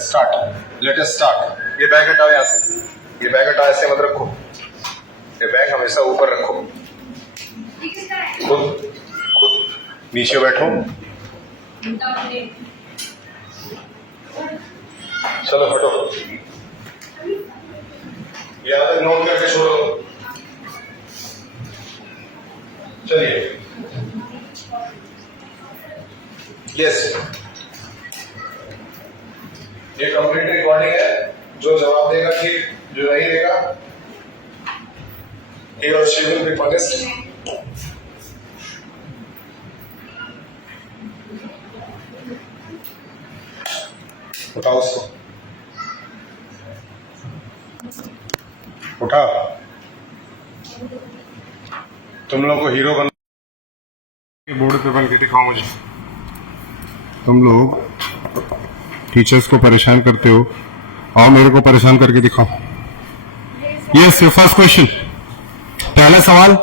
Start, let us start. ये bag हटाओ यहाँ से, ये बैग हटाओ, ऐसे मत रखो, ये बैग हमेशा ऊपर रखो, खुद खुद नीचे बैठो। चलो हटो, यहाँ तक नोट करके छोड़ो। चलिए, यस, ये कंप्लीट रिकॉर्डिंग है। जो जवाब देगा ठीक, जो नहीं देगा he or she will be punished। उठाओ उसको, उठा। तुम लोगों को हीरो बन बोर्ड पे बन के दिखाओ मुझे। तुम लोग टीचर्स को परेशान करते हो और मेरे को परेशान करके दिखाओ। यस, योर फर्स्ट क्वेश्चन, पहला सवाल।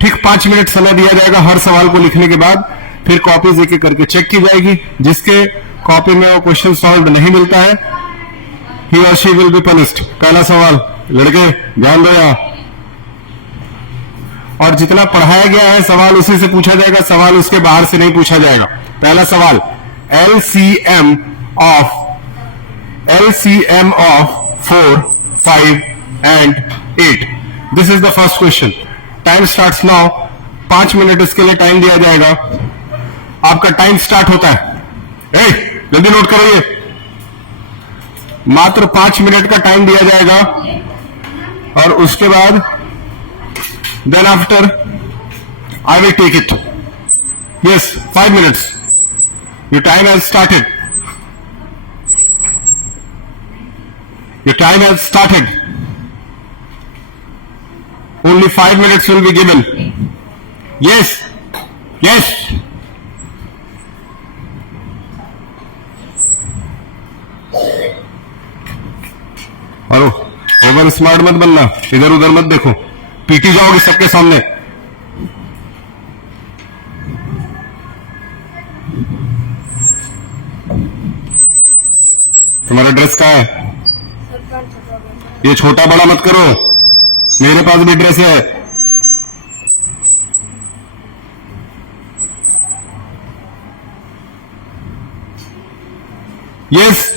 ठीक 5 मिनट समय दिया जाएगा हर सवाल को लिखने के बाद, फिर कॉपीज एक एक करके चेक की जाएगी। जिसके कॉपी में वो क्वेश्चन सॉल्व नहीं मिलता है, ही और शी विल बी पनिश्ड। पहला सवाल, लड़के ध्यान दो यहाँ। और जितना पढ़ाया गया है सवाल उसी से पूछा जाएगा, सवाल उसके बाहर से नहीं पूछा जाएगा। पहला सवाल, LCM of 4, 5 and 8। This is the first question. Time starts now. 5 minute इसके लिए टाइम दिया जाएगा। आपका टाइम स्टार्ट होता है। जल्दी नोट करो, ये मात्र 5 मिनट का टाइम दिया जाएगा और उसके बाद then after I will take it. Yes, 5 minutes. Your time has started. Your time has started. Only 5 minutes will be given. Yes, yes. Hello, over smart मत बनना, इधर उधर मत देखो, पीटी जाओगे सबके सामने। तुम्हारा ड्रेस कहाँ है? ये छोटा बड़ा मत करो, मेरे पास भी ड्रेस है। Yes,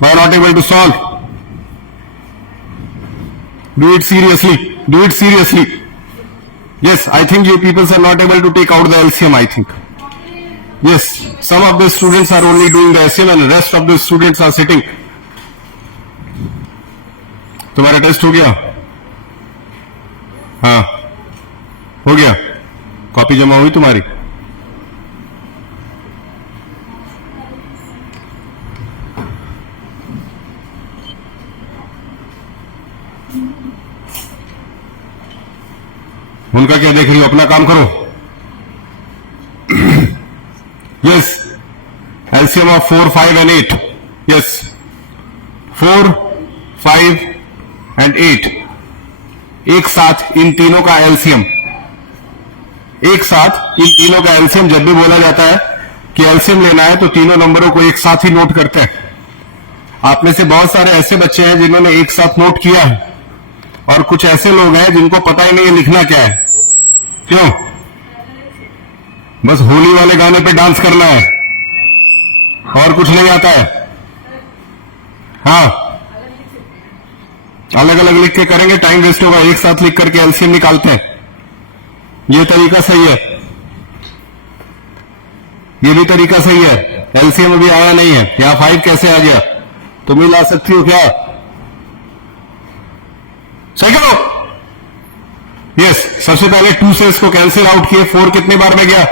why not able to solve? Do it seriously. Do it seriously. Yes, I think you people are not able to take out the LCM, I think. Yes, some of the students are only doing the LCM and the rest of the students are sitting. तुम्हारा test हो गया? हाँ, हो गया। Copy जमा हुई तुम्हारी? उनका क्या देख रही हो, अपना काम करो। Yes, LCM of 4, 5 and 8। Yes, 4, 5 and 8। एक साथ इन तीनों का एलसीएम, एक साथ इन तीनों का एलसीएम। जब भी बोला जाता है कि एलसीएम लेना है तो तीनों नंबरों को एक साथ ही नोट करते हैं। आप में से बहुत सारे ऐसे बच्चे हैं जिन्होंने एक साथ नोट किया है और कुछ ऐसे लोग हैं जिनको पता ही नहीं है लिखना क्या है। क्यों? बस होली वाले गाने पे डांस करना है और कुछ नहीं आता है। हाँ, अलग अलग लिख के करेंगे, टाइम वेस्ट होगा। एक साथ लिख करके एलसीएम निकालते हैं, ये तरीका सही है, ये भी तरीका सही है। एलसीएम अभी आया नहीं है, यहाँ 5 कैसे आ गया? तुम ही ला सकती हो क्या? सही करो। यस, सबसे पहले 2 से इसको कैंसिल आउट किए। 4 कितनी बार में गया?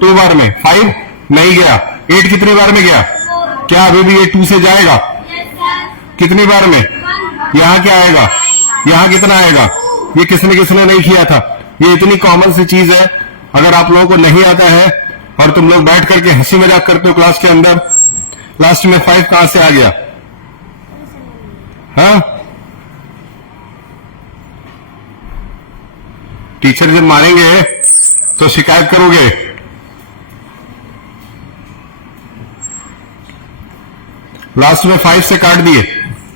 2 बार में। 5 नहीं गया। 8 कितनी बार में गया? क्या अभी भी ये 2 से जाएगा? कितनी बार में? यहां क्या आएगा? यहां कितना आएगा? ये किसने किसने नहीं किया था? ये इतनी कॉमन सी चीज है, अगर आप लोगों को नहीं आता है और तुम लोग बैठ करके हंसी मजाक करते हो क्लास के अंदर, लास्ट में 5 कहां से आ गया? हाँ, टीचर जब मारेंगे तो शिकायत करोगे। लास्ट में 5 से काट दिए,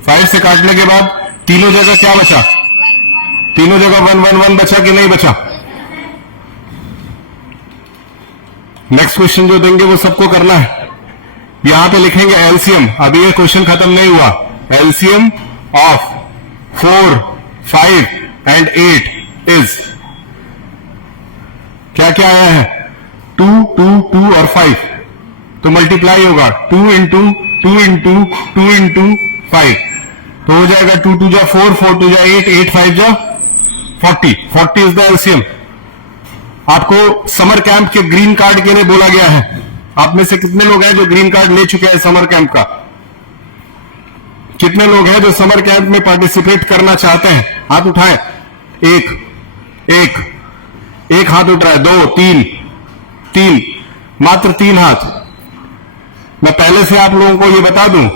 5 से काटने के बाद तीनों जगह क्या बचा, तीनों जगह 1 1 1 बचा कि नहीं बचा। नेक्स्ट क्वेश्चन जो देंगे वो सबको करना है। यहां पे लिखेंगे एलसीएम, अभी ये क्वेश्चन खत्म नहीं हुआ। एलसीएम ऑफ 4, 5 एंड 8 इज, क्या क्या आया है, 2 2 2 और 5, तो मल्टीप्लाई होगा 2 इंटू 2 इंटू 2 इंटू 5, तो हो जाएगा 2 2 जा 4, 4 2 जा 8, 8 5 जा 40, 40 इज द एलसीएम। आपको समर कैंप के ग्रीन कार्ड के लिए बोला गया है। आप में से कितने लोग हैं जो ग्रीन कार्ड ले चुके हैं समर कैंप का? कितने लोग हैं जो समर कैंप में पार्टिसिपेट करना चाहते हैं? हाथ उठाएं। एक हाथ उठ रहा है, 2 3, मात्र 3 हाथ। मैं पहले से आप लोगों को यह बता दूं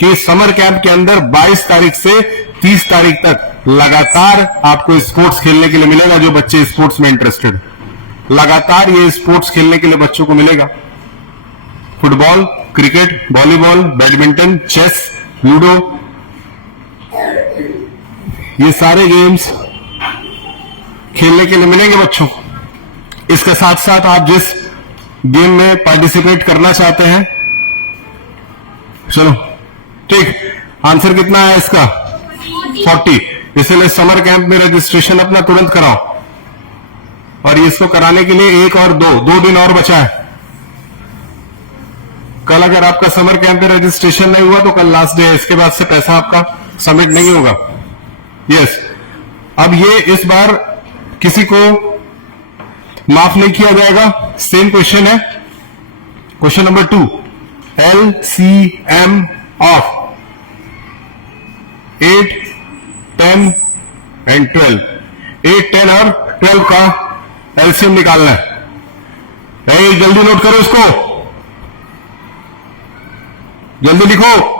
कि समर कैंप के अंदर 22 तारीख से 30 तारीख तक लगातार आपको स्पोर्ट्स खेलने के लिए मिलेगा। जो बच्चे स्पोर्ट्स में इंटरेस्टेड, लगातार ये स्पोर्ट्स खेलने के लिए बच्चों को मिलेगा। Football, cricket, volleyball, badminton, chess, ludo, ये सारे गेम्स खेलने के लिए मिलेंगे बच्चों को। इसके साथ साथ आप जिस गेम में पार्टिसिपेट करना चाहते हैं, चलो ठीक, आंसर कितना है इसका? 40। इसलिए समर कैंप में रजिस्ट्रेशन अपना तुरंत कराओ। और इसको कराने के लिए 1 और 2 दिन और बचा है। कल अगर आपका समर कैंप में रजिस्ट्रेशन नहीं हुआ तो कल लास्ट डे है, इसके बाद से पैसा आपका सबमिट नहीं होगा। यस, अब ये इस बार किसी को माफ नहीं किया जाएगा। सेम क्वेश्चन है, question number 2, LCM of 8, 10 and 12। 8, 10 और 12 का एलसीएम निकालना है। जल्दी नोट करो इसको, जल्दी लिखो।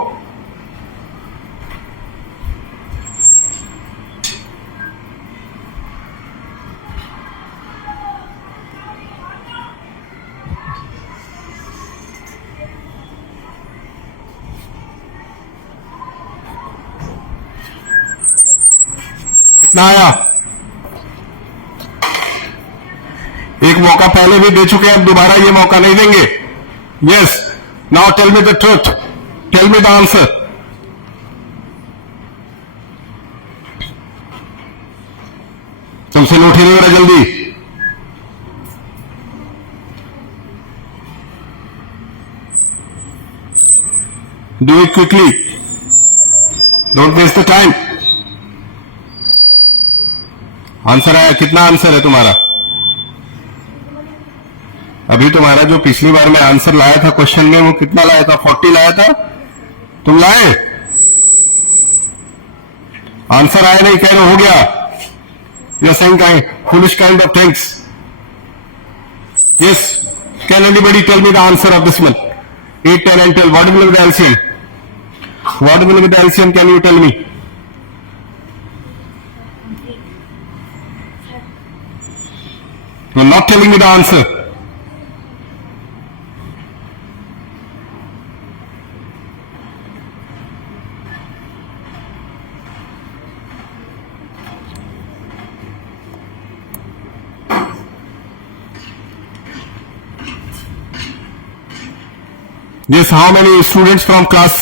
कितना आया? एक मौका पहले भी दे चुके हैं, अब दोबारा ये मौका नहीं देंगे। Yes, now tell me the truth, tell me the answer. तुमसे नोट ही नहीं हो रहा, जल्दी। Do it quickly, don't waste the time. Answer आया, कितना आंसर है तुम्हारा? अभी तुम्हारा जो पिछली बार में आंसर लाया था क्वेश्चन में, वो कितना लाया था? 40 लाया था तुम, लाए? आंसर आया नहीं, कह रहे हो गया। You are saying kind foolish kind of things. Yes, can anybody tell me the answer of this one? 8, 10 and 12, what will be the LCM? What will be the LCM, can you tell me? You are not telling me the answer. Yes, how many students from class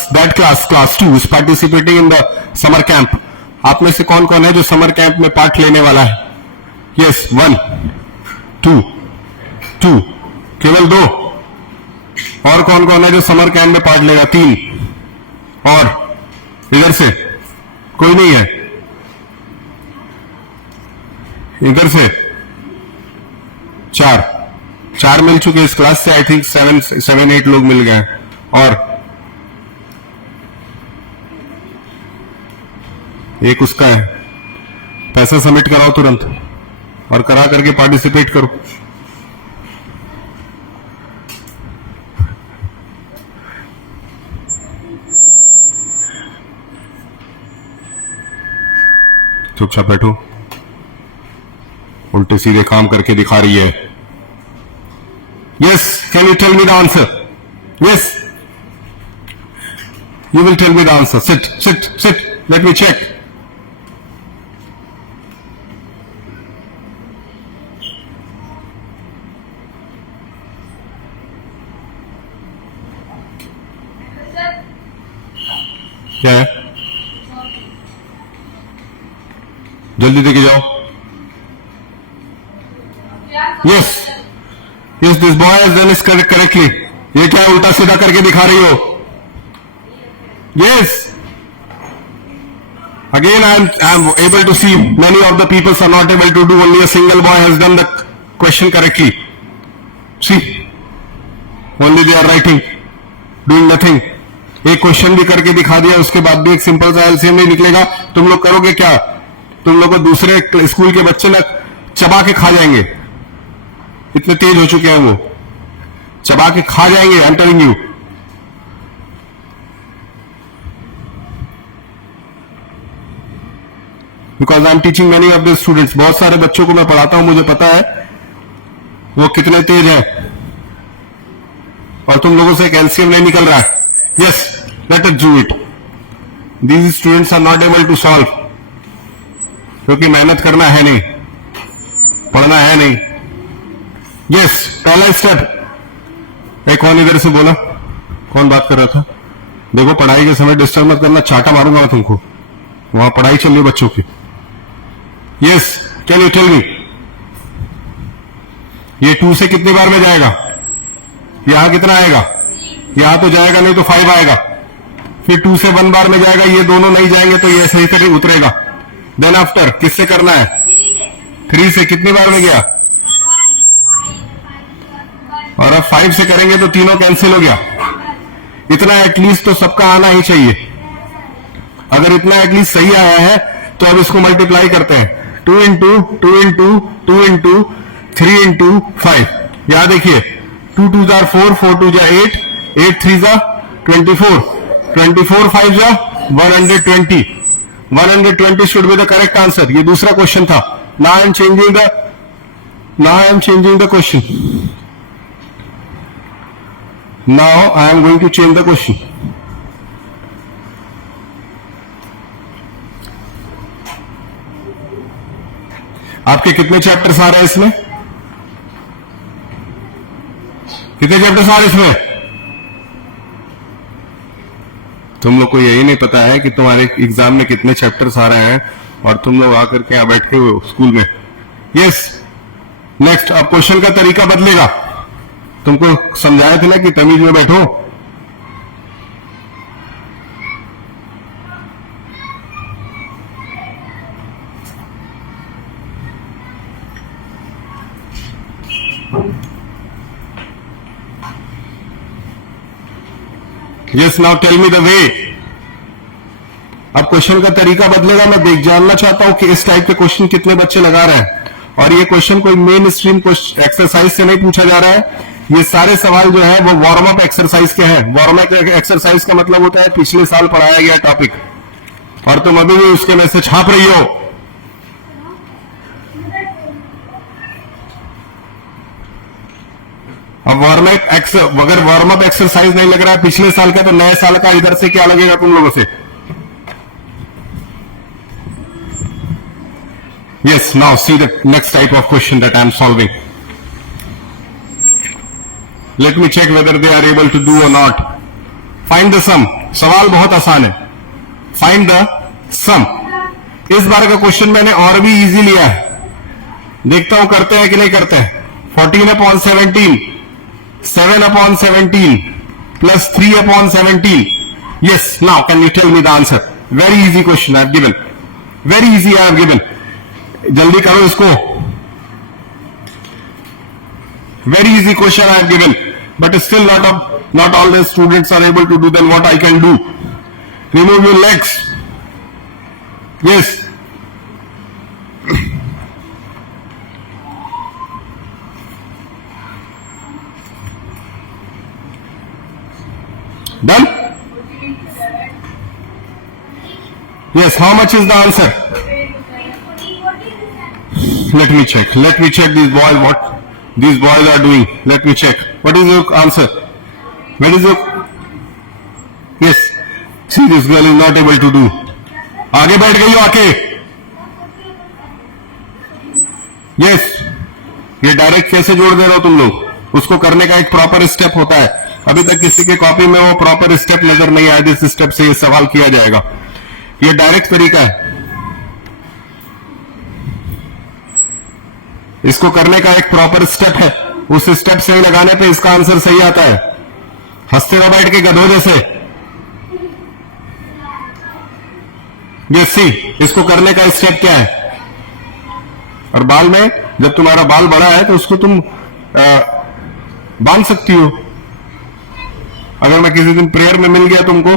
2 is participating in the summer camp? आप में से कौन कौन है जो summer camp में part लेने वाला है? Yes, 1 2, केवल 2। और कौन कौन है जो समर कैंप में पार्ट लेगा? 3। और इधर से कोई नहीं है? इधर से 4 मिल चुके इस क्लास से। आई थिंक 7-8 लोग मिल गए। और एक उसका है। पैसा सबमिट कराओ तुरंत और करा करके पार्टिसिपेट करो। चुपचाप बैठो, उल्टे सीधे काम करके दिखा रही है। Yes, can you tell me the answer? Yes, You will tell me the answer. Sit, sit, sit. Let me check. क्या है? जल्दी देके जाओ. Yes. Yes, this boy has done it correctly. ये क्या उल्टा सीधा करके दिखा रही हो? Yes. Again, I am able to see many of the people are not able to do. Only a single boy has done the question correctly. See, only they are writing, doing nothing. एक question भी करके दिखा दिया, उसके बाद भी एक simple सा एलसीएम नहीं निकलेगा. तुम लोग करोगे क्या? तुम लोग को दूसरे स्कूल के बच्चे ना चबा के खा जाएंगे. इतने तेज हो चुके हैं वो, चबा के खा जाएंगे. I am telling you. Because I am teaching many of the students. बहुत सारे बच्चों को मैं पढ़ाता हूं, मुझे पता है वो कितने तेज है. और तुम लोगों से एक एलसीएम नहीं निकल रहा है. Yes, let us do it. These students are not able to solve, क्योंकि मेहनत करना है नहीं, पढ़ना है नहीं. यस, पहला स्टेप. एक कौन इधर से बोला? कौन बात कर रहा था? देखो, पढ़ाई के समय डिस्टर्ब मत करना, चाटा मारूंगा मैं तुमको. वहां पढ़ाई चल रही बच्चों की. Yes, can you tell me? ये 2 से कितने बार में जाएगा? यहां कितना आएगा? यहां तो जाएगा नहीं तो 5 आएगा. फिर 2 से 1 बार में जाएगा. ये दोनों नहीं जाएंगे तो ये सही तरह उतरेगा. देन आफ्टर किससे करना है? 3 से कितनी बार में गया? और अब 5 से करेंगे तो तीनों कैंसिल हो गया. इतना एटलीस्ट तो सबका आना ही चाहिए. अगर इतना एटलीस्ट सही आया है तो अब इसको मल्टीप्लाई करते हैं. 2 इंटू 2 इंटू 2 इंटू 3 इंटू 5. यहां देखिए, 2 2 जा 4, 4 2 जा 8, 8 3 जा 24, 24 5 जा 120. 120 should be the correct answer. ये दूसरा क्वेश्चन था. Now I am changing the question. Now I am going to change the question. आपके कितने चैप्टर्स आ रहे हैं इसमें? कितने चैप्टर्स आ रहे हैं इसमें? तुम लोग को यही नहीं पता है कि तुम्हारे एग्जाम में कितने चैप्टर्स आ रहे हैं, और तुम लोग आकर के यहां बैठे हुए हो स्कूल में. Yes, next. अब क्वेश्चन का तरीका बदलेगा. तुमको समझाया था ना कि तमीज में बैठो. Yes, now tell me the way. अब क्वेश्चन का तरीका बदलेगा. मैं जानना चाहता हूं कि इस टाइप के क्वेश्चन कितने बच्चे लगा रहे हैं. और ये क्वेश्चन कोई मेन स्ट्रीम एक्सरसाइज से नहीं पूछा जा रहा है. ये सारे सवाल जो है वो वार्म अप एक्सरसाइज के हैं. वार्म अप एक्सरसाइज का मतलब होता है पिछले साल पढ़ाया गया टॉपिक, और तुम अभी भी उसके में से छाप रही हो. अब अगर वार्म अप एक्सरसाइज नहीं लग रहा है पिछले साल का, तो नए साल का इधर से क्या लगेगा तुम लोगों से? Yes, now see the next type of question that I am solving. Let me check whether they are able to do or not. Find the sum. सवाल बहुत आसान है. Find the sum. इस बार का क्वेश्चन मैंने और भी इजी लिया है. देखता हूं करते हैं कि नहीं करते हैं. 14/17, 7/17 plus 3/17. Yes, now can you tell me the answer? Very easy question I have given. Very easy I have given. जल्दी करो इसको. Very easy question I have given, but still not all the students are able to do. Then what I can do? Remove your legs. Yes. Done? Yes, how much is the answer? Let me check. Let me check these boys, what these boys are doing. Let me check. What is your answer? What is your... Yes. Actually this girl is not able to do. आगे बैठ गई हो आके। Yes, ये direct कैसे जोड़ दे रहे हो तुम लोग? उसको करने का एक प्रॉपर स्टेप होता है। अभी तक किसी के कॉपी में वो प्रॉपर स्टेप नजर नहीं आया जिस स्टेप से ये सवाल किया जाएगा। ये डायरेक्ट तरीका है, इसको करने का एक प्रॉपर स्टेप है। उस स्टेप सही लगाने पे इसका आंसर सही आता है। हंसते हुए बैठ के गधों जैसे। ये सी, इसको करने का स्टेप क्या है? और बाल में, जब तुम्हारा बाल बड़ा है तो उसको तुम बांध सकती हो। अगर मैं किसी दिन प्रेयर में मिल गया तुमको,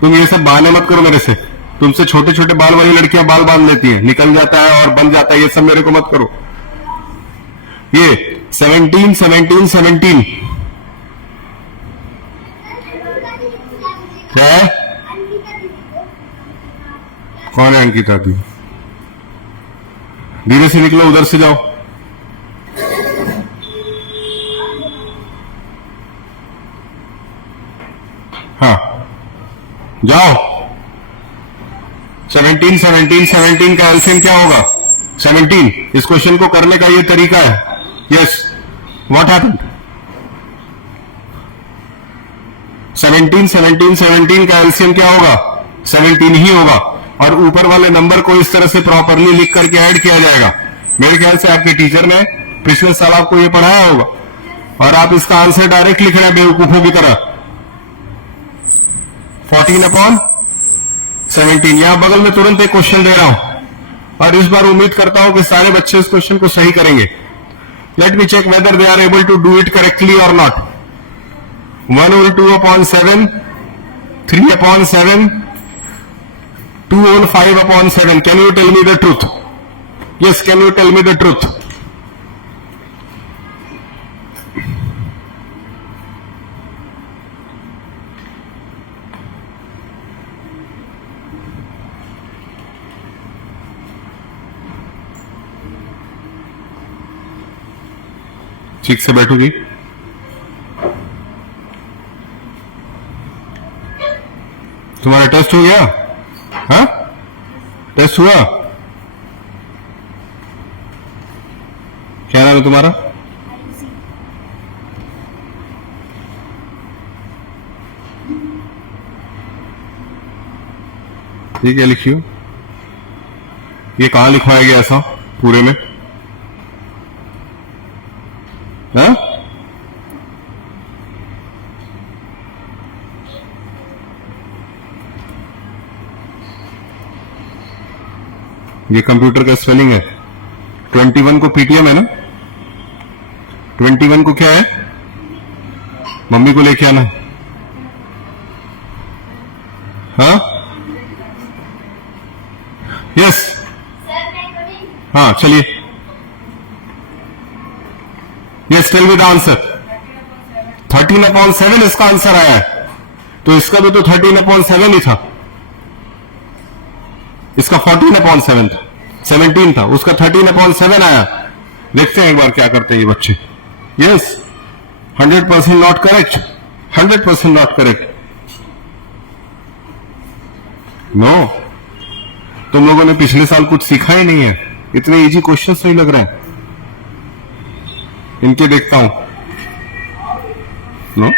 तुम ये सब बहाने मत करो मेरे से। तुमसे छोटे छोटे बाल वाली लड़कियां बाल बांध लेती है, निकल जाता है और बन जाता है, ये सब मेरे को मत करो। ये 17 17 17 क्या है? कौन है अंकिता दी? धीरे से निकलो, उधर से जाओ। हाँ जाओ। 17 17 17 का एलसीएम क्या होगा? 17। इस क्वेश्चन को करने का ये तरीका है। Yes, what happened? 17 17 17 का एलसीएम क्या होगा? 17 ही होगा। और ऊपर वाले नंबर को इस तरह से प्रॉपरली लिख करके ऐड किया जाएगा। मेरे ख्याल से आपके टीचर ने पिछले साल आपको ये पढ़ाया होगा, और आप इसका आंसर डायरेक्ट लिख रहे हैं बेवकूफों की तरह। 14/17। यहां बगल में तुरंत एक क्वेश्चन दे रहा हूं, और इस बार उम्मीद करता हूं कि सारे बच्चे इस क्वेश्चन को सही करेंगे। Let me check whether they are able to do it correctly और not. 1 whole 2/7, 3/7, 2 whole 5/7. Can you tell me the truth? Yes, can you tell me the truth? ठीक से बैठोगी? तुम्हारा टेस्ट हो गया? हाँ, टेस्ट हुआ? क्या नाम है तुम्हारा? ये क्या लिखी हो? ये कहां लिखवाया गया ऐसा पूरे में? हाँ? ये कंप्यूटर का स्पेलिंग है। 21 को पीटीएम है ना? 21 को क्या है? मम्मी को लेके आना। हाँ, यस, हाँ चलिए। Yes, tell me the answer. 13/7 इसका आंसर आया है। तो इसका भी तो 13/7 ही था। इसका 14/7 था, 17 था, उसका 13/7 आया। देखते हैं एक बार क्या करते हैं ये बच्चे। Yes, 100% not correct, 100% not correct. No, तुम लोगों ने पिछले साल कुछ सीखा ही नहीं है। इतने इजी क्वेश्चंस नहीं लग रहे हैं। इनके देखता हूं। नो,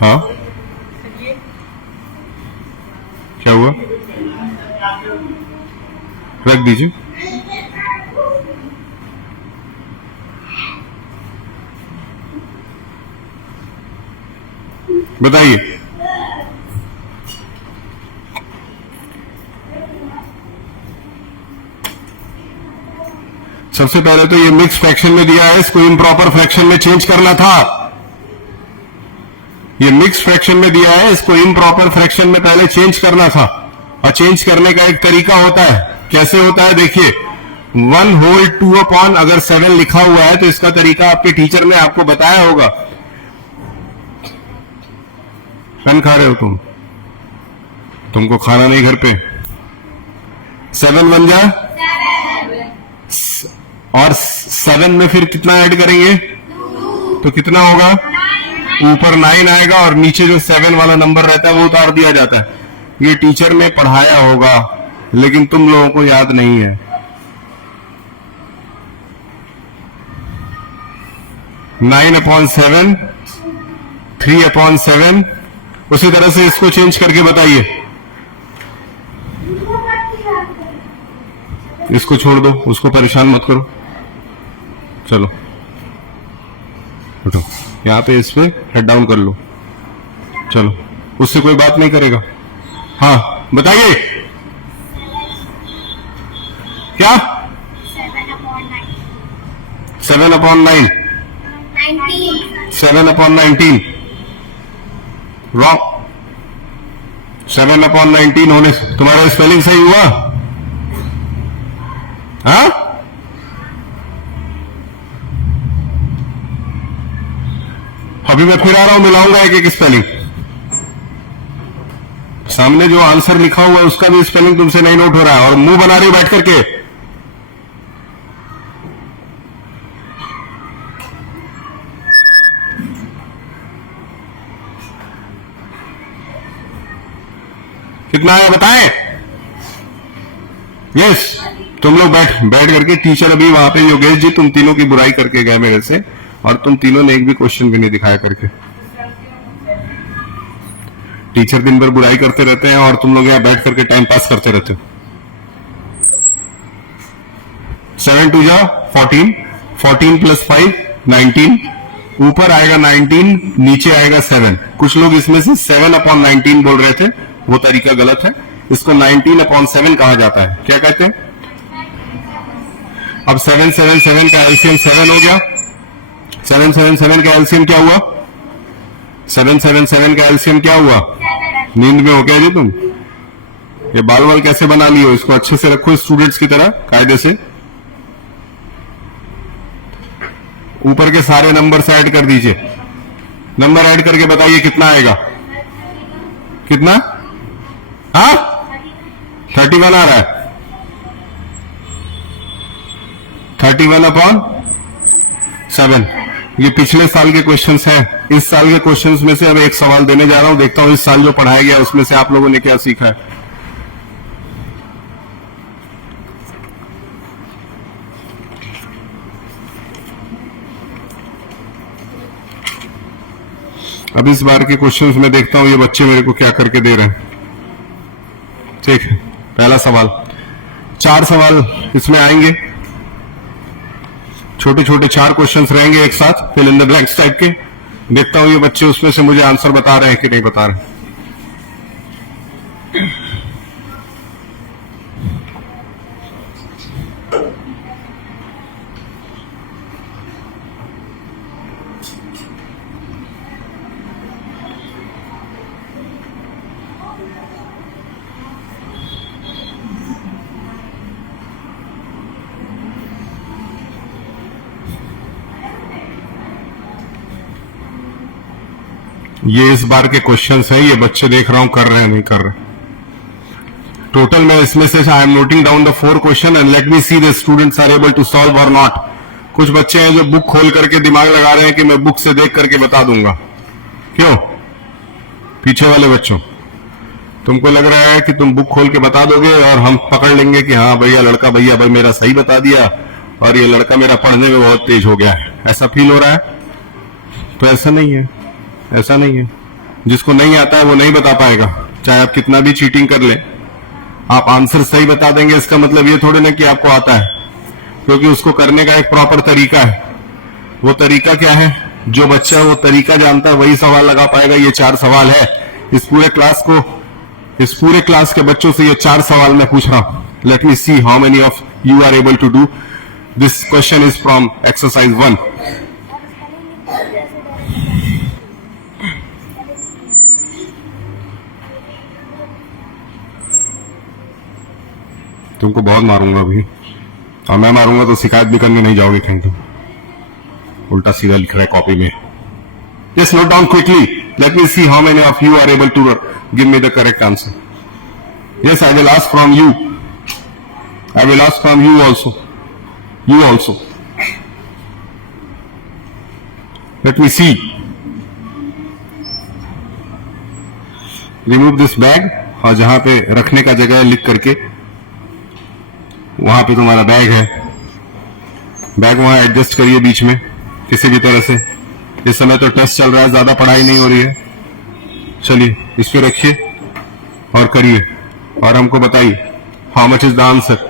हाँ क्या हुआ? रख दीजिए। बताइए। सबसे पहले तो ये मिक्स फ्रैक्शन में दिया है, इसको इम्प्रॉपर फ्रैक्शन में चेंज करना था। ये मिक्स फ्रैक्शन में दिया है, इसको इम्प्रॉपर फ्रैक्शन में पहले चेंज करना था। और चेंज करने का एक तरीका होता है। कैसे होता है देखिए। 1 whole 2/, अगर 7 लिखा हुआ है तो इसका तरीका आपके टीचर ने आपको बताया होगा। पेन खा रहे हो तुम? तुमको खाना नहीं घर पे? 7 बन जा, और 7 में फिर कितना ऐड करेंगे तो कितना होगा? ऊपर 9 आएगा और नीचे जो 7 वाला नंबर रहता है वो उतार दिया जाता है। ये टीचर ने पढ़ाया होगा लेकिन तुम लोगों को याद नहीं है। 9/7, 3/7। उसी तरह से इसको चेंज करके बताइए। इसको छोड़ दो, उसको परेशान मत करो। चलो उठो, यहां पे इस पे हेड डाउन कर लो। चलो, उससे कोई बात नहीं करेगा। हाँ बताइए क्या? 7/9, 7/19 रॉन्ग। 7/19 होने से तुम्हारा स्पेलिंग सही हुआ? हाँ, अभी मैं फिर आ रहा हूं, मिलाऊंगा एक एक स्पेलिंग। सामने जो आंसर लिखा हुआ है उसका भी स्पेलिंग तुमसे नहीं नोट हो रहा है और मुंह बना रही हो बैठ करके। कितना है बताएं? यस, तुम लोग बैठ करके, टीचर अभी वहां पे योगेश जी तुम तीनों की बुराई करके गए मेरे से, और तुम तीनों ने एक भी क्वेश्चन भी नहीं दिखाया करके। टीचर दिन भर बुराई करते रहते हैं और तुम लोग यहाँ बैठ करके टाइम पास करते रहते हो। 7 2 14, 14 + 5 19, ऊपर आएगा 19, नीचे आएगा 7। कुछ लोग इसमें से 7/19 बोल रहे थे, वो तरीका गलत है। इसको 19/7 कहा जाता है। क्या कहते हैं? अब 7 7 7 का एलसीएम 7 हो गया। 7 7 7 का एलसीएम क्या हुआ? 7 7 7 का एलसीएम क्या हुआ? नींद में हो क्या जी तुम? ये बाल वाल कैसे बना लियो? इसको अच्छे से रखो स्टूडेंट्स की तरह कायदे से। ऊपर के सारे नंबर से ऐड कर दीजिए। नंबर ऐड करके बताइए कितना आएगा? कितना? हाँ, 31 आ रहा है। 31/7। ये पिछले साल के क्वेश्चंस हैं। इस साल के क्वेश्चंस में से अब एक सवाल देने जा रहा हूं, देखता हूं इस साल जो पढ़ाया गया उसमें से आप लोगों ने क्या सीखा है। अब इस बार के क्वेश्चंस में देखता हूं ये बच्चे मेरे को क्या करके दे रहे हैं। ठीक है, पहला सवाल, 4 सवाल इसमें आएंगे, छोटे छोटे 4 क्वेश्चंस रहेंगे एक साथ, fill in the blanks type के। देखता हूं ये बच्चे उसमें से मुझे आंसर बता रहे हैं कि नहीं बता रहे। ये इस बार के क्वेश्चंस हैं, ये बच्चे देख रहा हूं कर रहे हैं नहीं कर रहे। टोटल में इसमें से I am noting down the 4 question and let me see the students are able to solve और नॉट। कुछ बच्चे हैं जो बुक खोल करके दिमाग लगा रहे हैं कि मैं बुक से देख करके बता दूंगा। क्यों? पीछे वाले बच्चों, तुमको लग रहा है कि तुम बुक खोल के बता दोगे और हम पकड़ लेंगे कि हाँ भैया लड़का भैया भाई मेरा सही बता दिया और ये लड़का मेरा पढ़ने में बहुत तेज हो गया है, ऐसा फील हो रहा है? तो ऐसा नहीं है, ऐसा नहीं है। जिसको नहीं आता है वो नहीं बता पाएगा, चाहे आप कितना भी चीटिंग कर ले। आप आंसर सही बता देंगे इसका मतलब ये थोड़ी ना कि आपको आता है, क्योंकि उसको करने का एक प्रॉपर तरीका है। वो तरीका क्या है? जो बच्चा वो तरीका जानता है वही सवाल लगा पाएगा। ये 4 सवाल है। इस पूरे क्लास के बच्चों से ये 4 सवाल मैं पूछ रहा हूं। Let me see how many of you are able to do this. Question is from exercise 1। तुमको बहुत मारूंगा अभी, और मैं मारूंगा तो शिकायत भी करने नहीं जाओगे कहीं। तुम उल्टा सीधा लिख रहा है कॉपी में। Just note down quickly, let me see how many of you are able to give me the correct answer. Yes, I will ask from you, I will ask from you also, you also. Let me see remove this bag, और जहां पे रखने का जगह है लिख करके वहां पे तुम्हारा बैग है, बैग वहां एडजस्ट करिए बीच में किसी भी तरह से। इस समय तो टेस्ट चल रहा है, ज्यादा पढ़ाई नहीं हो रही है। चलिए इस पे रखिए और करिए और हमको बताइए how much is the answer.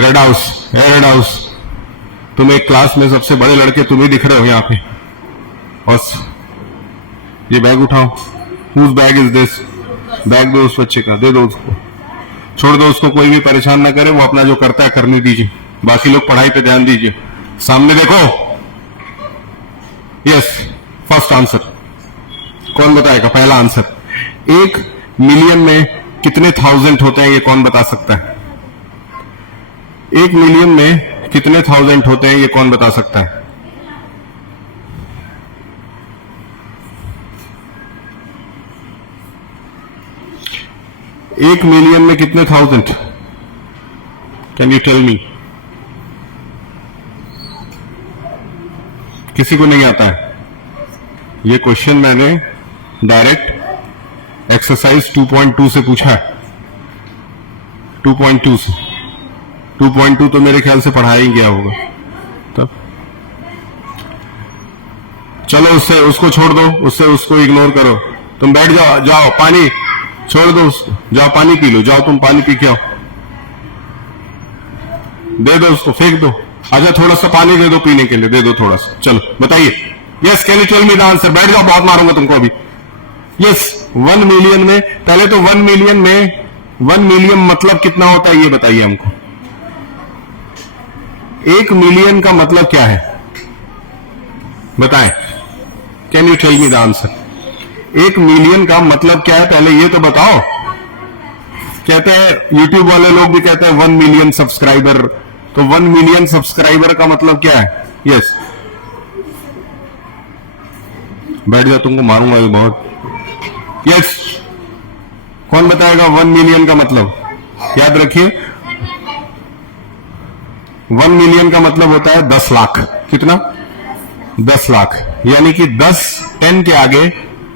Red house है, रेड हाउस तुम एक क्लास में सबसे बड़े लड़के तुम ही दिख रहे हो यहाँ पे। और ये बैग उठाओ, whose bag is this, bag दो उस बच्चे का, दे दो उसको, छोड़ दो उसको, कोई भी परेशान ना करे, वो अपना जो करता है करने दीजिए, बाकी लोग पढ़ाई पे ध्यान दीजिए। सामने देखो, यस फर्स्ट आंसर कौन बताएगा? पहला आंसर, 1 मिलियन में कितने थाउजेंड होते हैं ये कौन बता सकता है? 1 मिलियन में कितने थाउजेंड होते हैं ये कौन बता सकता है? एक मिलियन में कितने thousand? Can you tell me? किसी को नहीं आता है? ये क्वेश्चन मैंने डायरेक्ट एक्सरसाइज 2.2 से पूछा है, 2.2 से। 2.2 तो मेरे ख्याल से पढ़ाया ही गया होगा तब। चलो उससे उसको छोड़ दो, उससे उसको इग्नोर करो, तुम बैठ जाओ, जाओ पानी छोड़ दो उसको, जाओ पानी पी लो, जाओ तुम पानी पी के आओ, दे दो उसको, फेंक दो। अच्छा थोड़ा सा पानी दे दो पीने के लिए, दे दो थोड़ा सा। चलो बताइए, yes can you tell me the answer? बैठ जाओ, बहुत मारूंगा तुमको अभी। यस 1 मिलियन में, पहले तो 1 मिलियन में 1 मिलियन मतलब कितना होता है ये बताइए हमको। 1 मिलियन का मतलब क्या है बताएं? Can you tell me the answer? 1 million का मतलब क्या है पहले ये तो बताओ। कहते हैं यूट्यूब वाले लोग भी कहते हैं 1 मिलियन सब्सक्राइबर, तो 1 मिलियन सब्सक्राइबर का मतलब क्या है? यस बैठ जाओ, तुमको मारूंगा ये बहुत। यस कौन बताएगा 1 मिलियन का मतलब? याद रखिए 1 मिलियन का मतलब होता है 10 लाख। कितना? 10 लाख, यानी कि 10 के आगे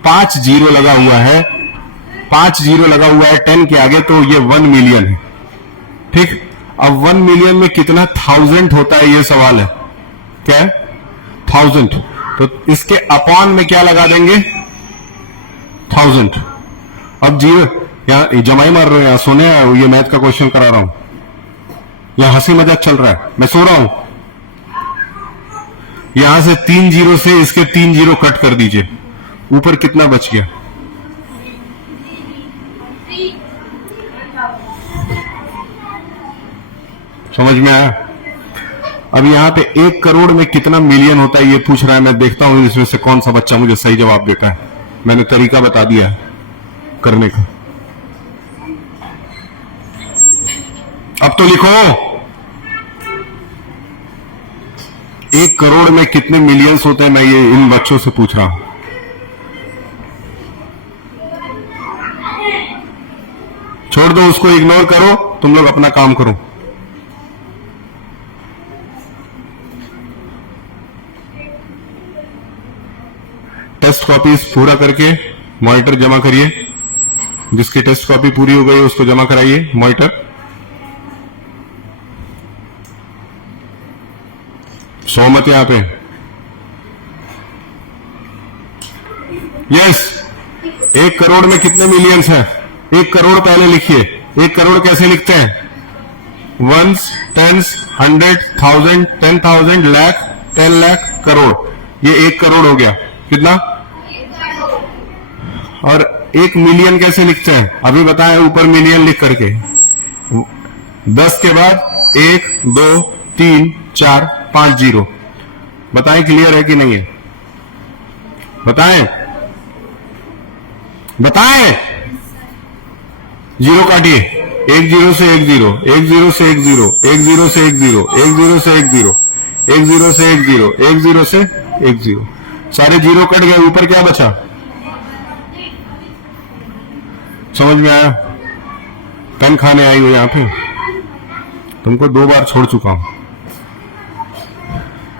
5 जीरो लगा हुआ है, 5 जीरो लगा हुआ है 10 के आगे, तो ये 1 मिलियन है। ठीक, अब 1 मिलियन में कितना थाउजेंड होता है ये सवाल है। क्या है? 1000। तो इसके अपॉन में क्या लगा देंगे? 1000। अब जीरो, यहाँ जमाई मार रहे हो, यहाँ सोने ये मैथ का क्वेश्चन करा रहा हूं, यहाँ हंसी मजाक चल रहा है, मैं सो रहा हूं। यहां से 3 जीरो से इसके 3 जीरो कट कर दीजिए, ऊपर कितना बच गया? समझ में आया? अब यहां पे 1 करोड़ में कितना मिलियन होता है ये पूछ रहा है। मैं देखता हूं इसमें से कौन सा बच्चा मुझे सही जवाब देता है। मैंने तरीका बता दिया है करने का। अब तो लिखो 1 करोड़ में कितने मिलियंस होते हैं, मैं ये इन बच्चों से पूछ रहा हूं। छोड़ दो उसको, इग्नोर करो, तुम लोग अपना काम करो। टेस्ट कॉपी पूरा करके मॉनिटर जमा करिए। जिसकी टेस्ट कॉपी पूरी हो गई उसको जमा कराइए मॉनिटर। सहमत यहां पे? यस 1 करोड़ में कितने मिलियंस है? 1 करोड़ पहले लिखिए। 1 करोड़ कैसे लिखते हैं? 1s, 10s, 100, 1000, 10,000, lakh, 10 lakh, crore. ये 1 करोड़ हो गया। कितना? और 1 मिलियन कैसे लिखते हैं अभी बताएं, ऊपर मिलियन लिख करके। 10 के बाद 1, 2, 3, 4, 5 जीरो। बताएं क्लियर है कि नहीं है? बताएं बताएं। जीरो काटिए, 1 जीरो से 1 जीरो, 1 जीरो से 1 जीरो, 1 जीरो से 1 जीरो, 1 जीरो से 1 जीरो, 1 जीरो से 1 जीरो, 1 जीरो से 1 जीरो। सारे जीरो कट गए, ऊपर क्या बचा? समझ में आया? पेन खाने आई हो यहां पे, तुमको 2 बार छोड़ चुका हूं।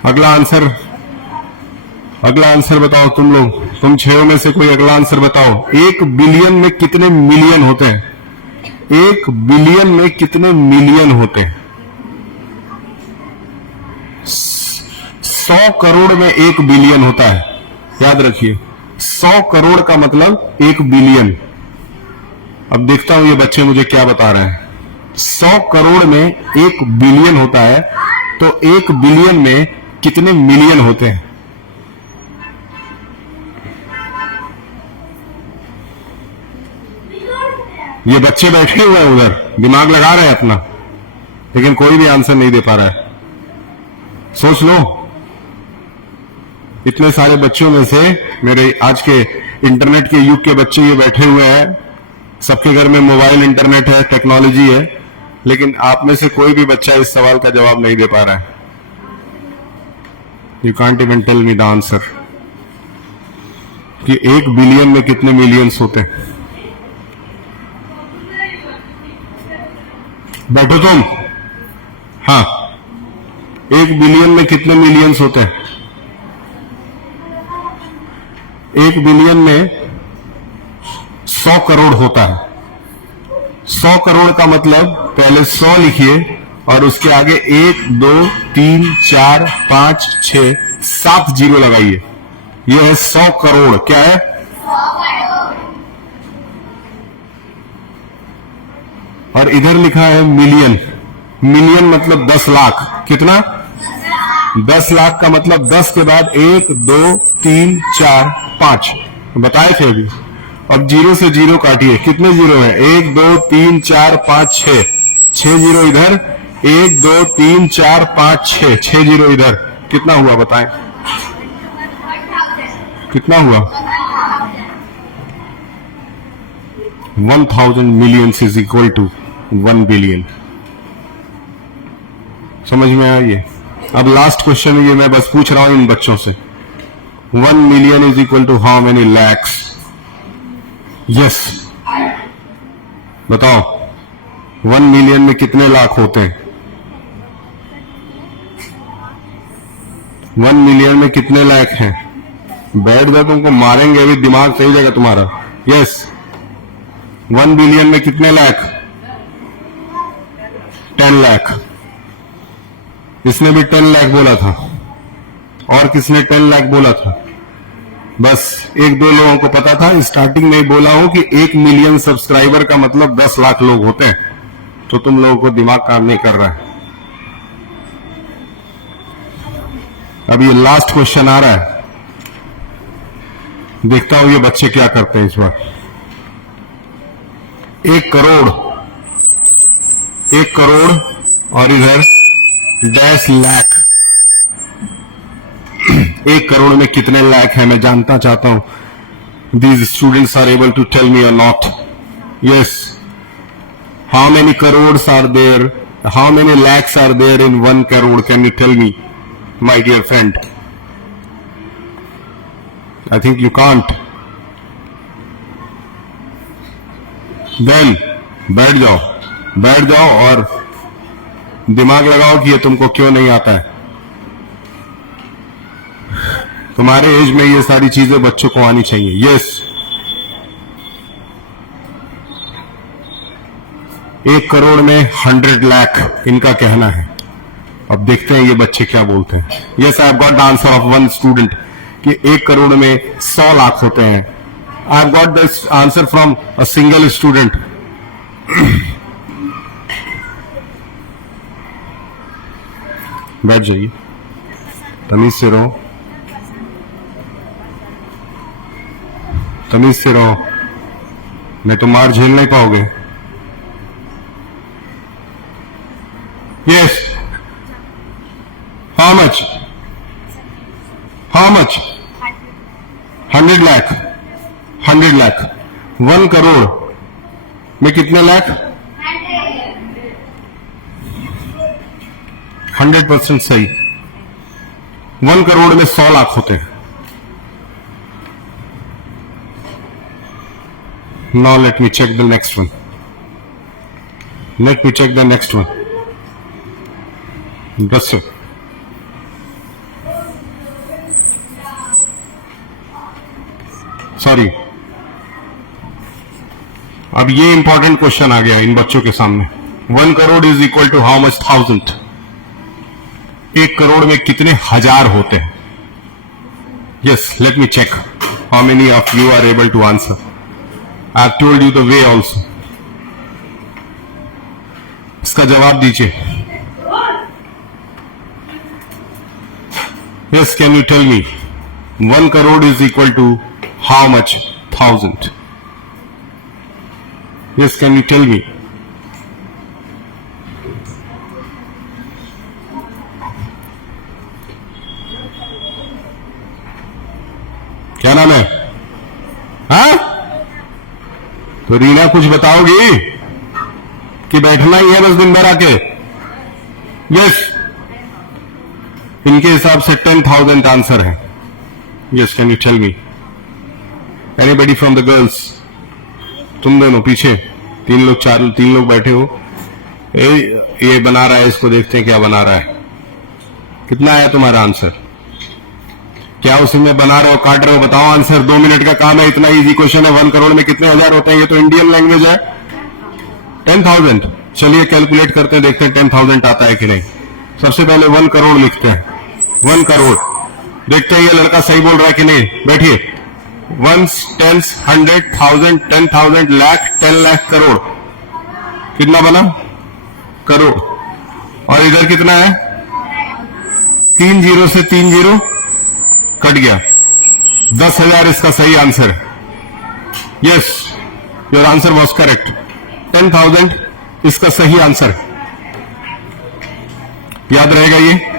अगला आंसर अगला आंसर बताओ तुम लोग, तुम छह में से कोई अगला आंसर बताओ। 1 बिलियन में कितने मिलियन होते हैं? 1 बिलियन में कितने मिलियन होते हैं? 100 करोड़ में 1 बिलियन होता है, याद रखिए। 100 करोड़ का मतलब 1 बिलियन। अब देखता हूं ये बच्चे मुझे क्या बता रहे हैं। 100 करोड़ में 1 बिलियन होता है, तो 1 बिलियन में कितने मिलियन होते हैं? ये बच्चे बैठे हुए हैं उधर, दिमाग लगा रहे हैं अपना, लेकिन कोई भी आंसर नहीं दे पा रहा है। सोच लो, इतने सारे बच्चों में से मेरे आज के इंटरनेट के युग के बच्चे ये बैठे हुए हैं, सबके घर में मोबाइल, इंटरनेट है, टेक्नोलॉजी है, लेकिन आप में से कोई भी बच्चा इस सवाल का जवाब नहीं दे पा रहा है। You can't even tell me the answer कि 1 बिलियन में कितने मिलियंस होते हैं। बैठो तुम। हाँ, 1 बिलियन में कितने मिलियंस होते हैं? 1 बिलियन में 100 करोड़ होता है। 100 करोड़ का मतलब पहले 100 लिखिए और उसके आगे 1 2 3 4 5 6 7 जीरो लगाइए। यह है 100 करोड़। क्या है? और इधर लिखा है मिलियन। मिलियन मतलब 10 लाख। कितना? 10 लाख का मतलब 10 के बाद 1 2 3 4 5 बताए थे अभी। अब जीरो से जीरो काटिए, कितने जीरो है? 1 2 3 4 5 6 6 जीरो इधर, 1 2 3 4 5 6 6 जीरो इधर। कितना हुआ बताएं? कितना हुआ? 1000 millions is equal to 1 billion. समझ में आया ये? अब लास्ट क्वेश्चन ये मैं बस पूछ रहा हूं इन बच्चों से। 1 million is equal to how many lakhs? Yes, बताओ 1 मिलियन में कितने लाख होते हैं? 1 मिलियन में कितने लाख हैं? बैठ जाओ, तुमको मारेंगे अभी, दिमाग सही जगह तुम्हारा। यस, 1 बिलियन में कितने लाख? 10 लाख। इसने भी 10 लाख बोला था, और किसने 10 लाख बोला था? बस 1-2 लोगों को पता था। स्टार्टिंग में ही बोला हूं कि 1 मिलियन सब्सक्राइबर का मतलब 10 लाख लोग होते हैं, तो तुम लोगों को दिमाग काम नहीं कर रहा है। अब ये लास्ट क्वेश्चन आ रहा है, देखता हूं ये बच्चे क्या करते हैं इस बार। 1 करोड़, 1 करोड़ और इधर 10 लाख। 1 करोड़ में कितने लाख है मैं जानना चाहता हूं। These students are able to tell me और not? Yes, how many crore are there, how many lakhs are there in 1 crore? Can you tell me my dear friend? I think you can't. Then बैठ जाओ, बैठ जाओ और दिमाग लगाओ कि ये तुमको क्यों नहीं आता है। तुम्हारे एज में ये सारी चीजें बच्चों को आनी चाहिए। यस, 1 करोड़ में 100 लाख इनका कहना है। अब देखते हैं ये बच्चे क्या बोलते हैं। Yes, I have got the answer of 1 student कि 1 करोड़ में 100 लाख होते हैं। I have got the answer from a single student. बैठ जाइए, तमीज से रहो, तमीज से रहो, नहीं तो मार झेल नहीं पाओगे। Yes, how much? How much? 100 lakh. 100 lakh. 1 crore में कितने लाख? 100% सही। 1 करोड़ में 100 लाख होते हैं। Now let me check the next one. Let me check the next one. That's it. Sorry, अब ये इंपॉर्टेंट क्वेश्चन आ गया इन बच्चों के सामने। 1 crore is equal to how much thousand? 1 crore में कितने हजार होते हैं? Yes, let me check how many of you are able to answer. I have told you the way also. इसका जवाब दीजिए। Yes, can you tell me 1 crore is equal to how much thousand? Yes, can you tell me? क्या नाम है? हाँ? तो रीना कुछ बताओगी कि बैठना ही है बस दिन भर आके? यस, इनके हिसाब से 10,000 आंसर है। Yes, can you tell me? Anybody from the girls? तुम दोनों पीछे, 3 लोग बैठे हो। ये बना रहा है, इसको देखते हैं क्या बना रहा है। कितना आया तुम्हारा आंसर? क्या उसमें बना रहे हो, काट रहे हो? बताओ आंसर। 2 मिनट का काम है, इतना इजी क्वेश्चन है। 1 करोड़ में कितने हजार होते हैं? ये तो इंडियन लैंग्वेज है। 10,000। चलिए कैलकुलेट करते हैं, देखते हैं 10,000 आता है कि नहीं। सबसे पहले 1 करोड़ लिखते हैं। 1 करोड़, देखते हैं ये लड़का सही बोल रहा है कि नहीं। बैठिए। 1, 10, 100, 1000, 10,000, लाख, 10 लाख, करोड़। कितना बना? करोड़। और इधर कितना है? 3 जीरो से 3 जीरो कट गया। 10,000 इसका सही आंसर है। Yes, your answer was correct. 10,000 इसका सही आंसर है। याद रहेगा ये?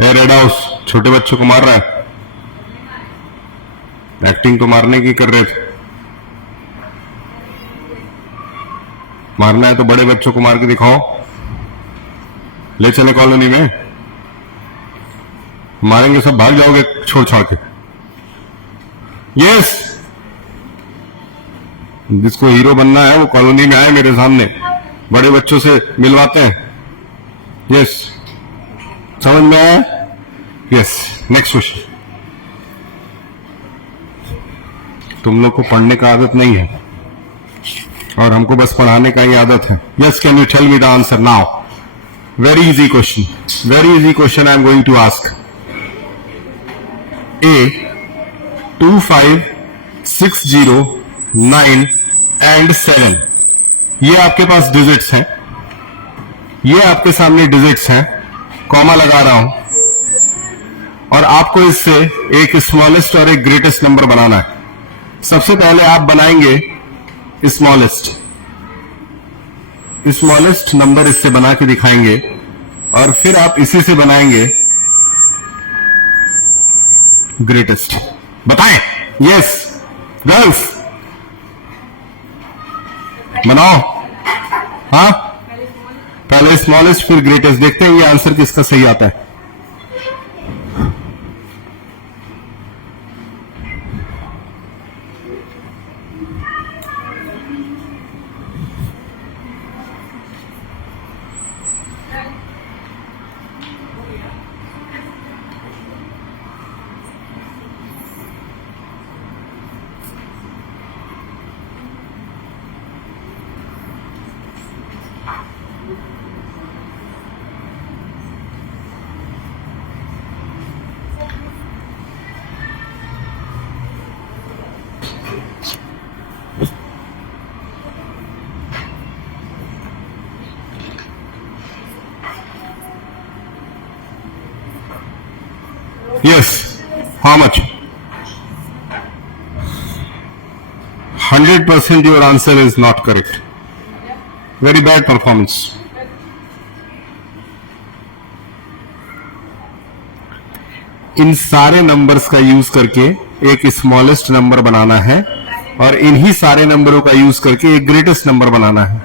रेड हाउस छोटे बच्चों को मार रहा है। एक्टिंग तो मारने की कर रहे थे। मारना है तो बड़े बच्चों को मार के दिखाओ। ले चले कॉलोनी में, मारेंगे सब, भाग जाओगे छोड़ छाड़ के। यस, जिसको हीरो बनना है वो कॉलोनी में आए मेरे सामने, बड़े बच्चों से मिलवाते हैं। यस, समझ में आया? Yes, next question. तुम लोग को पढ़ने का आदत नहीं है और हमको बस पढ़ाने का ही आदत है। Yes, can you tell me the answer now? Very easy question, very easy question I am going to ask. A 2, 5, 6, 0, 9 and 7, ये आपके पास डिजिट्स हैं। ये आपके सामने डिजिट्स हैं, कॉमा लगा रहा हूं, और आपको इससे एक स्मॉलेस्ट और एक ग्रेटेस्ट नंबर बनाना है। सबसे पहले आप बनाएंगे स्मॉलेस्ट नंबर, इससे बना के दिखाएंगे, और फिर आप इसी से बनाएंगे ग्रेटेस्ट। बताएं। यस गर्ल्स, बनाओ। हाँ, पहले स्मॉलेस्ट फिर ग्रेटेस्ट। देखते हैं ये आंसर किसका सही आता है। Yes, how much? 100% your answer is not correct. Very bad performance. इन सारे नंबर्स का यूज करके एक स्मॉलेस्ट नंबर बनाना है और इन्हीं सारे नंबरों का यूज करके एक ग्रेटेस्ट नंबर बनाना है.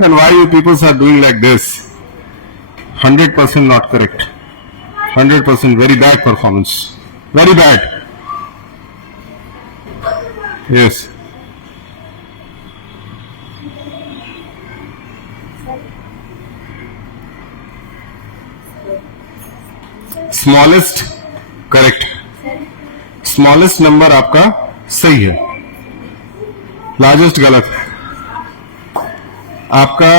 And why you people are doing like this? 100% not correct. 100% very bad performance. Very bad. Yes, smallest correct, smallest number आपका सही है, लार्जेस्ट गलत, आपका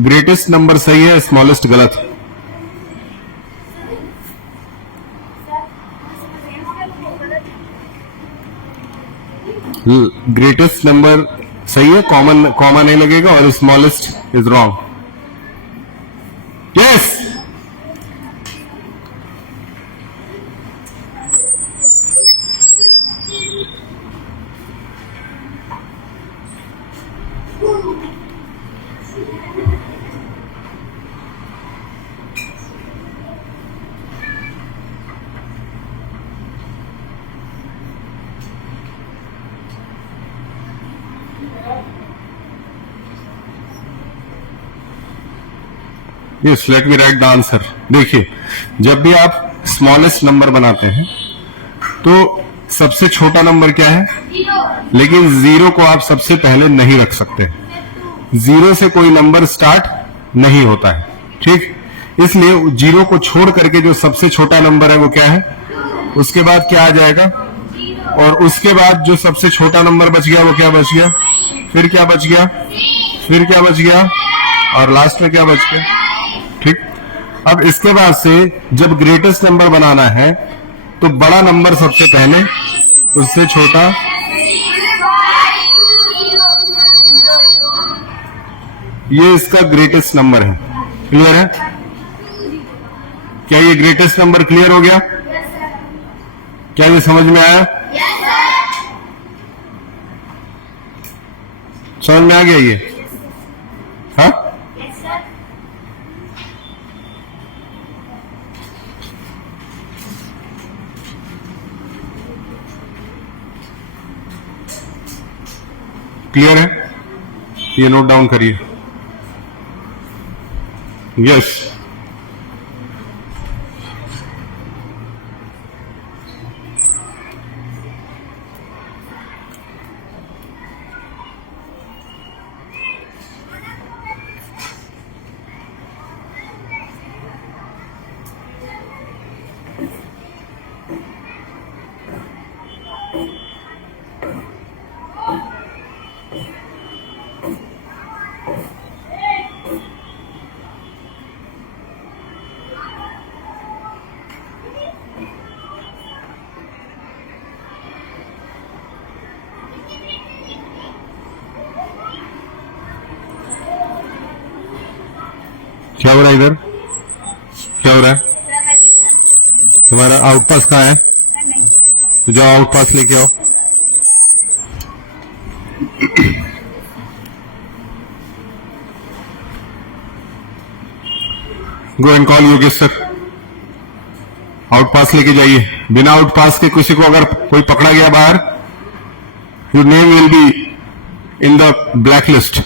ग्रेटेस्ट नंबर सही है, स्मॉलेस्ट गलत। ग्रेटेस्ट नंबर सही है, कॉमा नहीं लगेगा, और smallest is wrong. Yes, yes, let me right the answer. देखिए, जब भी आप स्मॉलेस्ट नंबर बनाते हैं तो सबसे छोटा नंबर क्या है, लेकिन जीरो को आप सबसे पहले नहीं रख सकते, जीरो से कोई नंबर स्टार्ट नहीं होता है, ठीक। इसलिए जीरो को छोड़ करके जो सबसे छोटा नंबर है वो क्या है, उसके बाद क्या आ जाएगा, और उसके बाद जो सबसे छोटा नंबर बच गया वो क्या बच गया, फिर क्या बच गया, फिर क्या बच गया, और लास्ट में क्या बच गया, ठीक। अब इसके बाद से जब ग्रेटेस्ट नंबर बनाना है तो बड़ा नंबर सबसे पहले, उससे छोटा, ये इसका ग्रेटेस्ट नंबर है। क्लियर है? क्या ये ग्रेटेस्ट नंबर क्लियर हो गया? क्या ये समझ में आया? समझ में आ गया ये? हाँ, क्लियर है? ये नोट डाउन करिए। यस, क्या हो रहा है इधर? क्या हो रहा है? तुम्हारा आउट पास कहाँ है? तो जाओ आउट पास लेके आओ। Go and call Yogesh sir, out पास लेके जाइए। बिना आउट पास के किसी को अगर कोई पकड़ा गया बाहर, your name will be in the black list.